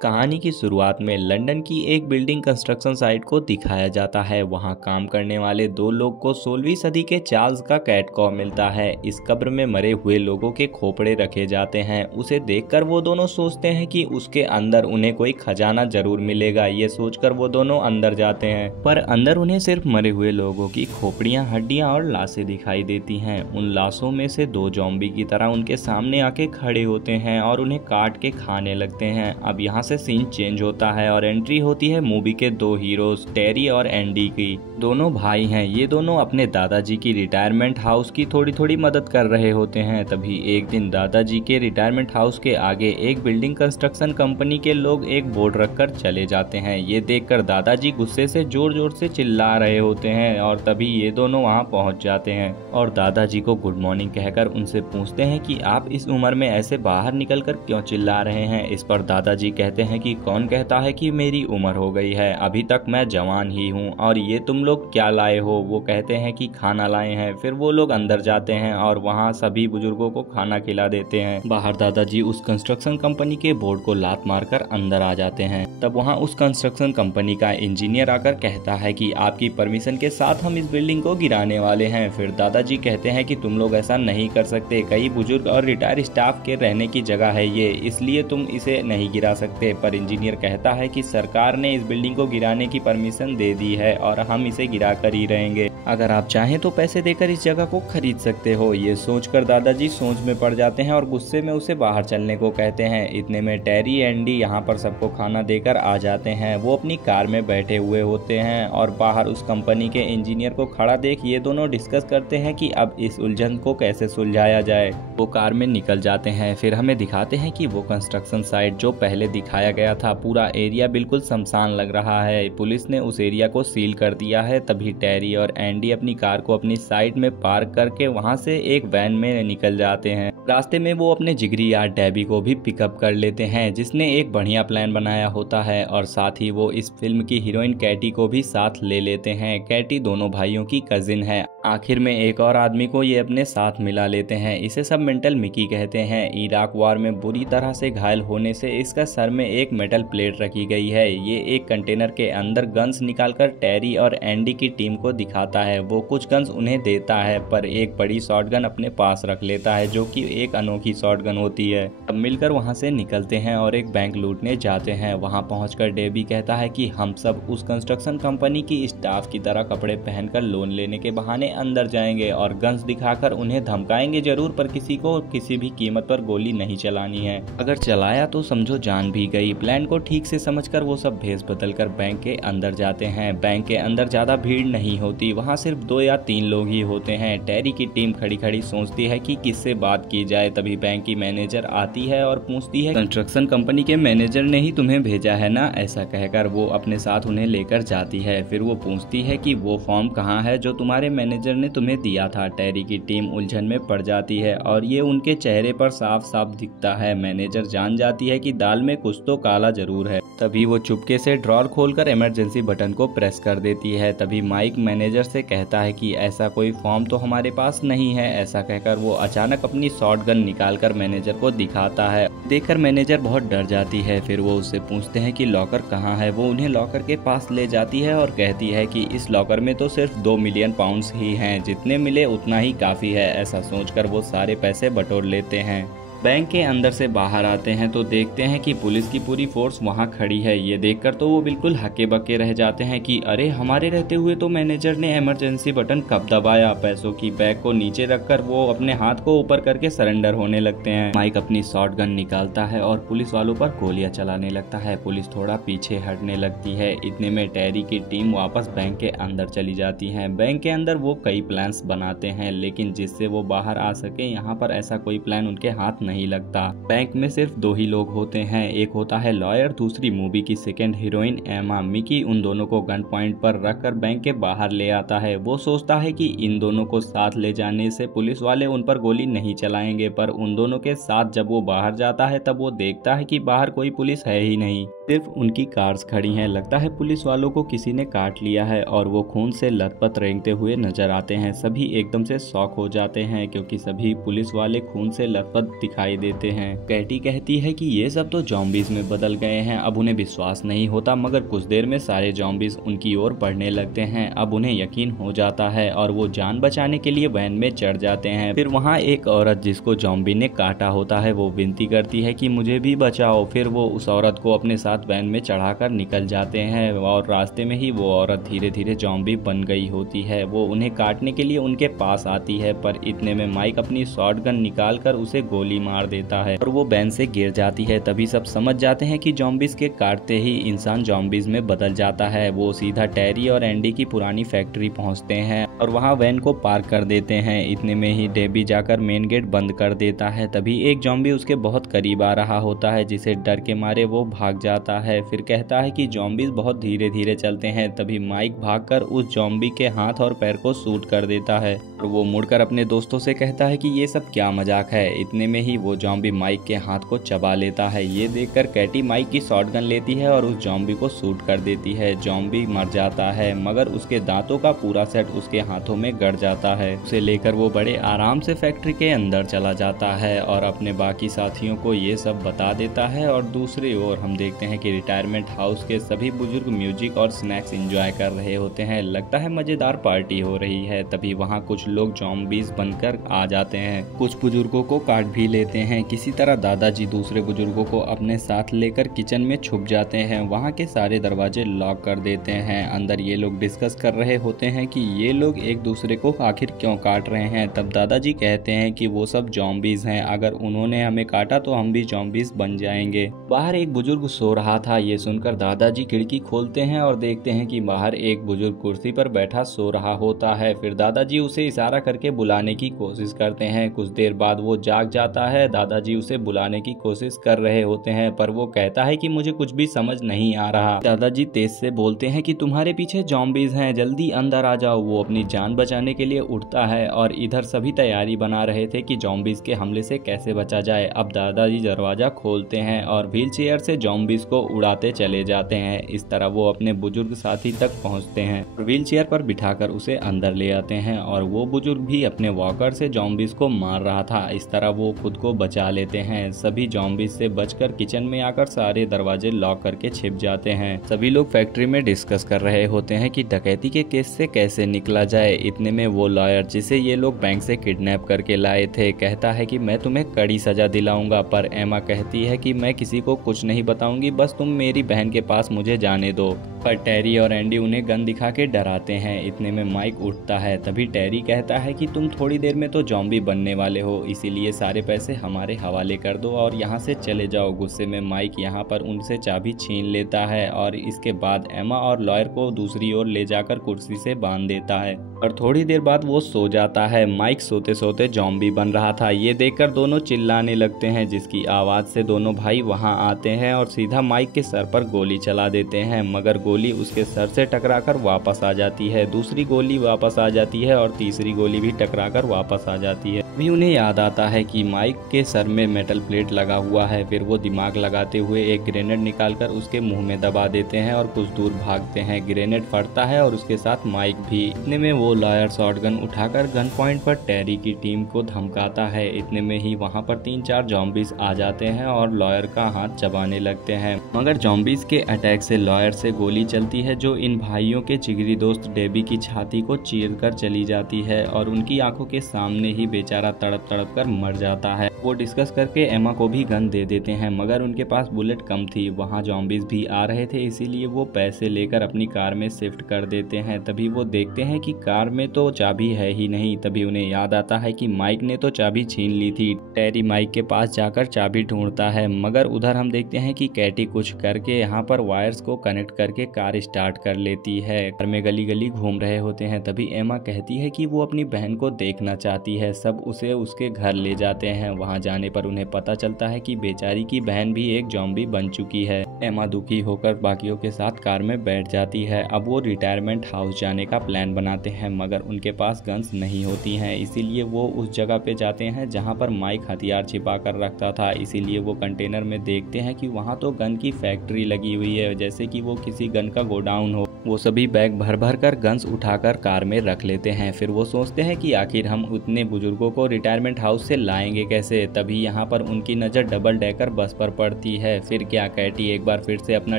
कहानी की शुरुआत में लंदन की एक बिल्डिंग कंस्ट्रक्शन साइट को दिखाया जाता है। वहां काम करने वाले दो लोग को 16वीं सदी के चार्ल्स का कैट कॉ मिलता है। इस कब्र में मरे हुए लोगों के खोपड़े रखे जाते हैं। उसे देखकर वो दोनों सोचते हैं कि उसके अंदर उन्हें कोई खजाना जरूर मिलेगा। ये सोचकर वो दोनों अंदर जाते हैं, पर अंदर उन्हें सिर्फ मरे हुए लोगों की खोपड़ियां, हड्डियां और लाशें दिखाई देती हैं। उन लाशों में से दो ज़ॉम्बी की तरह उनके सामने आके खड़े होते हैं और उन्हें काट के खाने लगते हैं। अब यहाँ से सीन चेंज होता है और एंट्री होती है मूवी के दो हीरोज टेरी और एंडी की। दोनों भाई हैं। ये दोनों अपने दादाजी की रिटायरमेंट हाउस की थोड़ी थोड़ी मदद कर रहे होते हैं। तभी एक दिन दादाजी के रिटायरमेंट हाउस के आगे एक बिल्डिंग कंस्ट्रक्शन कंपनी के लोग एक बोर्ड रखकर चले जाते हैं। ये देखकर दादाजी गुस्से से जोर जोर से चिल्ला रहे होते हैं और तभी ये दोनों वहाँ पहुँच जाते हैं और दादाजी को गुड मॉर्निंग कहकर उनसे पूछते हैं कि आप इस उम्र में ऐसे बाहर निकल कर क्यों चिल्ला रहे हैं। इस पर दादाजी कहते हैं कि कौन कहता है कि मेरी उम्र हो गई है, अभी तक मैं जवान ही हूँ। और ये तुम लोग क्या लाए हो। वो कहते हैं कि खाना लाए हैं। फिर वो लोग अंदर जाते हैं और वहाँ सभी बुजुर्गों को खाना खिला देते हैं। बाहर दादाजी उस कंस्ट्रक्शन कंपनी के बोर्ड को लात मारकर अंदर आ जाते हैं। तब वहाँ उस कंस्ट्रक्शन कंपनी का इंजीनियर आकर कहता है कि आपकी परमिशन के साथ हम इस बिल्डिंग को गिराने वाले हैं। फिर दादाजी कहते हैं कि तुम लोग ऐसा नहीं कर सकते, कई बुजुर्ग और रिटायर स्टाफ के रहने की जगह है ये, इसलिए तुम इसे नहीं गिरा सकते। पर इंजीनियर कहता है कि सरकार ने इस बिल्डिंग को गिराने की परमिशन दे दी है और हम इसे गिरा कर ही रहेंगे। अगर आप चाहें तो पैसे देकर इस जगह को खरीद सकते हो। ये सोचकर दादाजी सोच में पड़ जाते हैं और गुस्से में उसे बाहर चलने को कहते हैं। इतने में टेरी एंडी यहाँ पर सबको खाना देकर आ जाते हैं। वो अपनी कार में बैठे हुए होते हैं और बाहर उस कंपनी के इंजीनियर को खड़ा देख ये दोनों डिस्कस करते हैं कि अब इस उलझन को कैसे सुलझाया जाए। वो कार में निकल जाते हैं। फिर हमें दिखाते हैं कि वो कंस्ट्रक्शन साइट जो पहले दिखाया गया था, पूरा एरिया बिल्कुल सुनसान लग रहा है। पुलिस ने उस एरिया को सील कर दिया है। तभी टेरी और एंडी अपनी कार को अपनी साइड में पार्क करके वहां से एक वैन में निकल जाते हैं। रास्ते में वो अपने जिगरी यार डेबी को भी पिकअप कर लेते हैं, जिसने एक बढ़िया प्लान बनाया होता है और साथ ही वो इस फिल्म की हीरोइन कैटी को भी साथ ले लेते हैं। कैटी दोनों भाइयों की कजिन है। आखिर में एक और आदमी को ये अपने साथ मिला लेते हैं। इसे सब मेंटल मिकी कहते हैं। इराक वार में बुरी तरह से घायल होने से इसका सर में एक मेटल प्लेट रखी गई है। ये एक कंटेनर के अंदर गन्स निकालकर टेरी और एंडी की टीम को दिखाता है। वो कुछ गन्स उन्हें देता है, पर एक बड़ी शॉटगन अपने पास रख लेता है, जो कि एक अनोखी शॉटगन होती है। अब मिलकर वहां से निकलते हैं और एक बैंक लूटने जाते हैं। वहां पहुंचकर डेबी कहता है कि हम सब उस कंस्ट्रक्शन कंपनी की स्टाफ की तरह कपड़े पहनकर लोन लेने के बहाने अंदर जाएंगे और गन्स दिखाकर उन्हें धमकाएंगे जरूर, पर किसी को किसी भी कीमत पर गोली नहीं चलानी है। अगर चलाया तो समझो जान भी गई। प्लान को ठीक से समझकर वो सब भेस बदलकर बैंक के अंदर जाते हैं। बैंक के अंदर ज्यादा भीड़ नहीं होती, वहाँ सिर्फ 2 या 3 लोग ही होते हैं। टेरी की टीम खड़ी खड़ी सोचती है कि किससे बात की जाए। तभी बैंक की मैनेजर आती है और पूछती है, कंस्ट्रक्शन कंपनी के मैनेजर ने ही तुम्हें भेजा है ना। ऐसा कहकर वो अपने साथ उन्हें लेकर जाती है। फिर वो पूछती है कि वो फॉर्म कहाँ है जो तुम्हारे मैनेजर ने तुम्हें दिया था। टेरी की टीम उलझन में पड़ जाती है और ये उनके चेहरे पर साफ साफ दिखता है। मैनेजर जान जाती है कि दाल में कुछ तो काला जरूर है। तभी वो चुपके से ड्रॉर खोलकर इमरजेंसी बटन को प्रेस कर देती है। तभी माइक मैनेजर से कहता है कि ऐसा कोई फॉर्म तो हमारे पास नहीं है। ऐसा कहकर वो अचानक अपनी शॉटगन निकालकर मैनेजर को दिखाता है। देखकर मैनेजर बहुत डर जाती है। फिर वो उससे पूछते हैं कि लॉकर कहाँ है। वो उन्हें लॉकर के पास ले जाती है और कहती है कि इस लॉकर में तो सिर्फ 2 मिलियन पाउंड्स ही हैं, जितने मिले उतना ही काफी है। ऐसा सोचकर वो सारे पैसे बटोर लेते हैं। बैंक के अंदर से बाहर आते हैं तो देखते हैं कि पुलिस की पूरी फोर्स वहां खड़ी है। ये देखकर तो वो बिल्कुल हक्के बक्के रह जाते हैं कि अरे हमारे रहते हुए तो मैनेजर ने इमरजेंसी बटन कब दबाया। पैसों की बैग को नीचे रखकर वो अपने हाथ को ऊपर करके सरेंडर होने लगते हैं। माइक अपनी शॉटगन निकालता है और पुलिस वालों पर गोलियां चलाने लगता है। पुलिस थोड़ा पीछे हटने लगती है। इतने में टेरी की टीम वापस बैंक के अंदर चली जाती है। बैंक के अंदर वो कई प्लान्स बनाते हैं, लेकिन जिससे वो बाहर आ सके यहाँ पर ऐसा कोई प्लान उनके हाथ नहीं लगता। बैंक में सिर्फ 2 ही लोग होते हैं। एक होता है लॉयर, दूसरी मूवी की सेकंड हीरोइन एमा। मिकी उन दोनों को गन पॉइंट पर रखकर बैंक के बाहर ले आता है। वो सोचता है कि इन दोनों को साथ ले जाने से पुलिस वाले उन पर गोली नहीं चलाएंगे, पर उन दोनों के साथ जब वो बाहर जाता है तब वो देखता है कि बाहर कोई पुलिस है ही नहीं, सिर्फ उनकी कार्स खड़ी हैं। लगता है पुलिस वालों को किसी ने काट लिया है और वो खून से लथपथ रेंगते हुए नजर आते हैं। सभी एकदम से शॉक हो जाते हैं क्योंकि सभी पुलिस वाले खून से लथपथ दिखाई दिखाई देते हैं। कैटी कहती है कि ये सब तो जॉम्बीज में बदल गए हैं। अब उन्हें विश्वास नहीं होता, मगर कुछ देर में सारे जॉम्बीज उनकी ओर बढ़ने लगते हैं। अब उन्हें यकीन हो जाता है और वो जान बचाने के लिए वैन में चढ़ जाते हैं। फिर वहाँ एक औरत जिसको जॉम्बी ने काटा होता है वो विनती करती है कि मुझे भी बचाओ। फिर वो उस औरत को अपने साथ वैन में चढ़ाकर निकल जाते हैं और रास्ते में ही वो औरत धीरे धीरे जॉम्बी बन गई होती है। वो उन्हें काटने के लिए उनके पास आती है, पर इतने में माइक अपनी शॉटगन निकाल कर उसे गोली मार देता है और वो वैन से गिर जाती है। तभी सब समझ जाते हैं कि जॉम्बीज के काटते ही इंसान जॉम्बीज में बदल जाता है। वो सीधा टेरी और एंडी की पुरानी फैक्ट्री पहुंचते हैं और वहां वैन को पार्क कर देते हैं। इतने में ही डेबी जाकर मेन गेट बंद कर देता है। तभी एक जॉम्बी उसके बहुत करीब आ रहा होता है, जिसे डर के मारे वो भाग जाता है। फिर कहता है कि जॉम्बीज बहुत धीरे धीरे चलते हैं। तभी माइक भागकर उस जॉम्बी के हाथ और पैर को शूट कर देता है और वो मुड़कर अपने दोस्तों से कहता है कि ये सब क्या मजाक है। इतने में ही वो जॉम्बी माइक के हाथ को चबा लेता है। ये देखकर कैटी माइक की शॉटगन लेती है और उस जॉम्बी को शूट कर देती है। जॉम्बी मर जाता है, मगर उसके दांतों का पूरा सेट उसके हाथों में गड़ जाता है। उसे लेकर वो बड़े आराम से फैक्ट्री के अंदर चला जाता है और अपने बाकी साथियों को ये सब बता देता है। और दूसरी ओर हम देखते हैं कि रिटायरमेंट हाउस के सभी बुजुर्ग म्यूजिक और स्नैक्स एंजॉय कर रहे होते हैं। लगता है मजेदार पार्टी हो रही है। तभी वहाँ कुछ लोग जॉम्बीज बनकर आ जाते हैं। कुछ बुजुर्गों को काट भी लेते हैं। किसी तरह दादाजी दूसरे बुजुर्गों को अपने साथ लेकर किचन में छुप जाते हैं। वहाँ के सारे दरवाजे लॉक कर देते हैं। अंदर ये लोग डिस्कस कर रहे होते हैं कि ये लोग एक दूसरे को आखिर क्यों काट रहे हैं। तब दादाजी कहते हैं कि वो सब जॉम्बीज हैं, अगर उन्होंने हमें काटा तो हम भी जॉम्बीज बन जाएंगे। बाहर एक बुजुर्ग सो रहा था। ये सुनकर दादाजी खिड़की खोलते हैं और देखते हैं कि बाहर एक बुजुर्ग कुर्सी पर बैठा सो रहा होता है। फिर दादाजी उसे इशारा करके बुलाने की कोशिश करते हैं। कुछ देर बाद वो जाग जाता है। दादाजी उसे बुलाने की कोशिश कर रहे होते हैं, पर वो कहता है कि मुझे कुछ भी समझ नहीं आ रहा। दादाजी तेज से बोलते हैं कि तुम्हारे पीछे जॉम्बीज हैं, जल्दी अंदर आ जाओ। वो अपनी जान बचाने के लिए उठता है और इधर सभी तैयारी बना रहे थे कि जॉम्बीज के हमले से कैसे बचा जाए। अब दादाजी दरवाजा खोलते हैं और व्हील चेयर से जॉम्बीज को उड़ाते चले जाते हैं। इस तरह वो अपने बुजुर्ग साथी तक पहुंचते हैं, व्हील चेयर पर बिठाकर उसे अंदर ले आते हैं और वो बुजुर्ग भी अपने वॉकर से जॉम्बीज को मार रहा था। इस तरह वो खुद को बचा लेते हैं। सभी जॉम्बीज से बचकर किचन में आकर सारे दरवाजे लॉक करके छिप जाते हैं। सभी लोग फैक्ट्री में डिस्कस कर रहे होते हैं कि डकैती के केस से कैसे निकला जाए। इतने में वो लॉयर जिसे ये लोग बैंक से किडनैप करके लाए थे कहता है कि मैं तुम्हें कड़ी सजा दिलाऊंगा, पर एमा कहती है कि मैं किसी को कुछ नहीं बताऊंगी, बस तुम मेरी बहन के पास मुझे जाने दो। पर टेरी और एंडी उन्हें गन दिखा के डराते हैं। इतने में माइक उठता है। तभी टेरी कहता है कि तुम थोड़ी देर में तो जॉम्बी बनने वाले हो, इसीलिए सारे पैसे हमारे हवाले कर दो और यहाँ से चले जाओ। गुस्से में माइक यहाँ पर उनसे चाबी छीन लेता है और इसके बाद एमा और लॉयर को दूसरी ओर ले जाकर कुर्सी से बांध देता है और थोड़ी देर बाद वो सो जाता है। माइक सोते सोते जॉम्बी बन रहा था। ये देखकर दोनों चिल्लाने लगते हैं, जिसकी आवाज से दोनों भाई वहाँ आते हैं और सीधा माइक के सर पर गोली चला देते हैं, मगर गोली उसके सर से टकराकर वापस आ जाती है। दूसरी गोली वापस आ जाती है और तीसरी गोली भी टकराकर वापस आ जाती है। अभी उन्हें याद आता है कि माइक के सर में मेटल प्लेट लगा हुआ है। फिर वो दिमाग लगाते हुए एक ग्रेनेड निकालकर उसके मुंह में दबा देते हैं और कुछ दूर भागते हैं। ग्रेनेड फटता है और उसके साथ माइक भी। इतने में वो लॉयर शॉटगन उठाकर गन पॉइंट पर टेरी की टीम को धमकाता है। इतने में ही वहाँ पर 3-4 जॉम्बीज आ जाते हैं और लॉयर का हाथ चबाने लगते हैं, मगर जॉम्बीज के अटैक से लॉयर से गोली चलती है जो इन भाइयों के जिगरी दोस्त डेबी की छाती को चीर कर चली जाती है और उनकी आंखों के सामने ही बेचारा तड़प तड़प कर मर जाता है। वो डिस्कस करके एमा को भी गन दे देते हैं, मगर उनके पास बुलेट कम थी। वहाँ जॉम्बीज भी आ रहे थे, इसीलिए वो पैसे लेकर अपनी कार में शिफ्ट कर देते हैं। तभी वो देखते हैं कि कार में तो चाबी है ही नहीं। तभी उन्हें याद आता है कि माइक ने तो चाबी छीन ली थी। टेरी माइक के पास जाकर चाबी ढूंढता है, मगर उधर हम देखते हैं कि कैटी कुछ करके यहाँ पर वायर्स को कनेक्ट करके कार स्टार्ट कर लेती है। घर में गली गली घूम रहे होते हैं। तभी एमा कहती है कि वो अपनी बहन को देखना चाहती है। सब उसे उसके घर ले जाते हैं। वहाँ जाने पर उन्हें पता चलता है कि बेचारी की बहन भी एक जॉम्बी बन चुकी है। एमा दुखी होकर बाकियों के साथ कार में बैठ जाती है। अब वो रिटायरमेंट हाउस जाने का प्लान बनाते हैं, मगर उनके पास गन्स नहीं होती हैं, इसीलिए वो उस जगह पे जाते हैं जहाँ पर माइक हथियार छिपा कर रखता था। इसीलिए वो कंटेनर में देखते हैं कि वहाँ तो गन की फैक्ट्री लगी हुई है, जैसे कि वो किसी गन का गोडाउन हो। वो सभी बैग भर भर कर गन्स उठाकर कार में रख लेते हैं। फिर वो सोचते हैं कि आखिर हम उतने बुजुर्गों को रिटायरमेंट हाउस से लाएंगे कैसे। से। तभी यहाँ पर उनकी नज़र डबल डेकर बस पर पड़ती है। फिर क्या, कैटी एक बार फिर से अपना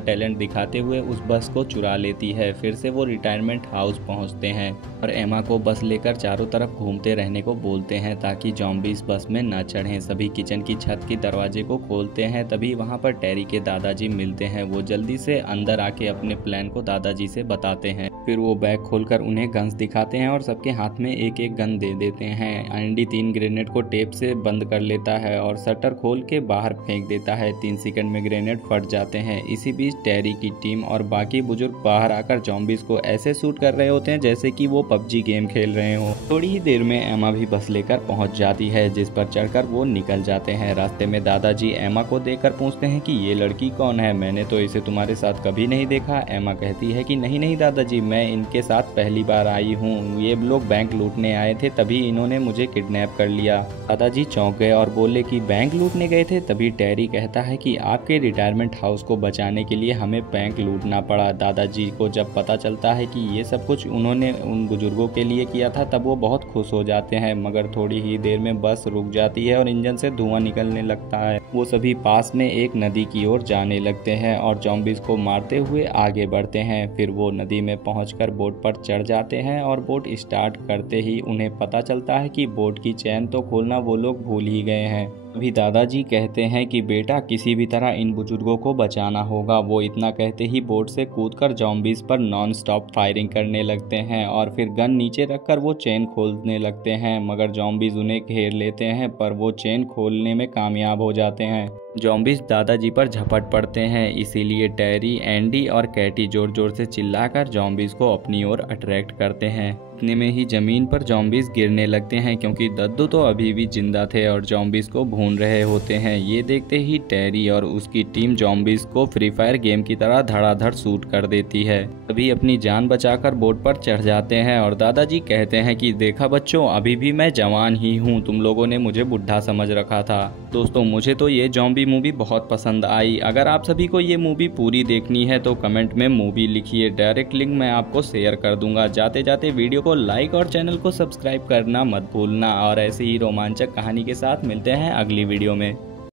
टैलेंट दिखाते हुए उस बस को चुरा लेती है। फिर से वो रिटायरमेंट हाउस पहुँचते हैं और एमा को बस लेकर चारों तरफ घूमते रहने को बोलते हैं ताकि ज़ॉम्बीज़ बस में न चढ़ें। सभी किचन की छत के दरवाजे को खोलते हैं। तभी वहाँ पर टेरी के दादाजी मिलते हैं। वो जल्दी से अंदर आके अपने प्लान को दादाजी से बताते हैं। फिर वो बैग खोलकर उन्हें गन्स दिखाते हैं और सबके हाथ में एक एक गन दे देते हैं। एंडी 3 ग्रेनेड को टेप से बंद कर लेता है और शटर खोल के बाहर फेंक देता है। 3 सेकंड में ग्रेनेड फट जाते हैं। इसी बीच टेरी की टीम और बाकी बुजुर्ग बाहर आकर ज़ॉम्बीज़ को ऐसे शूट कर रहे होते हैं जैसे कि वो पबजी गेम खेल रहे हो। थोड़ी ही देर में एमा भी बस लेकर पहुंच जाती है, जिस पर चढ़कर वो निकल जाते हैं। रास्ते में दादाजी एमा को देखकर पूछते हैं कि ये लड़की कौन है, मैंने तो इसे तुम्हारे साथ कभी नहीं देखा। एमा कहती है कि नहीं दादाजी, मैं इनके साथ पहली बार आई हूँ। ये लोग बैंक लूटने आए थे, तभी इन्होंने मुझे किडनैप कर लिया। दादाजी चौंक गए और बोले कि बैंक लूटने गए थे। तभी टेरी कहता है कि आपके रिटायरमेंट हाउस को बचाने के लिए हमें बैंक लूटना पड़ा। दादाजी को जब पता चलता है कि ये सब कुछ उन्होंने उन बुजुर्गों के लिए किया था, तब वो बहुत खुश हो जाते हैं। मगर थोड़ी ही देर में बस रुक जाती है और इंजन से धुआं निकलने लगता है। वो सभी पास में एक नदी की ओर जाने लगते हैं और ज़ॉम्बीज़ को मारते हुए आगे बढ़ते हैं। फिर वो नदी में पहुंचकर बोट पर चढ़ जाते हैं और बोट स्टार्ट करते ही उन्हें पता चलता है कि बोट की चैन तो खोलना वो लोग भूल ही गए हैं। अभी दादाजी कहते हैं कि बेटा, किसी भी तरह इन बुजुर्गों को बचाना होगा। वो इतना कहते ही बोट से कूदकर ज़ॉम्बीज़ पर नॉन स्टॉप फायरिंग करने लगते हैं और फिर गन नीचे रखकर वो चेन खोलने लगते हैं। मगर ज़ॉम्बीज़ उन्हें घेर लेते हैं, पर वो चेन खोलने में कामयाब हो जाते हैं। ज़ॉम्बीज़ दादाजी पर झपट पड़ते हैं, इसीलिए टेरी, एंडी और कैटी जोर जोर से चिल्लाकर ज़ॉम्बीज़ को अपनी ओर अट्रैक्ट करते हैं। इतने में ही ज़मीन पर ज़ॉम्बीज़ गिरने लगते हैं, क्योंकि दद्दू तो अभी भी जिंदा थे और ज़ॉम्बीज़ को भून रहे होते हैं। ये देखते ही टेरी और उसकी टीम ज़ॉम्बीज़ को फ्री फायर गेम की तरह धड़ाधड़ शूट कर देती है। तभी अपनी जान बचाकर बोट पर चढ़ जाते हैं और दादाजी कहते हैं कि देखा बच्चों, अभी भी मैं जवान ही हूँ, तुम लोगों ने मुझे बुढ़ा समझ रखा था। दोस्तों, मुझे तो ये ज़ॉम्बी मूवी बहुत पसंद आई। अगर आप सभी को ये मूवी पूरी देखनी है तो कमेंट में मूवी लिखिए, डायरेक्ट लिंक मैं आपको शेयर कर दूंगा। जाते जाते वीडियो को लाइक और चैनल को सब्सक्राइब करना मत भूलना। और ऐसे ही रोमांचक कहानी के साथ मिलते हैं अगली वीडियो में।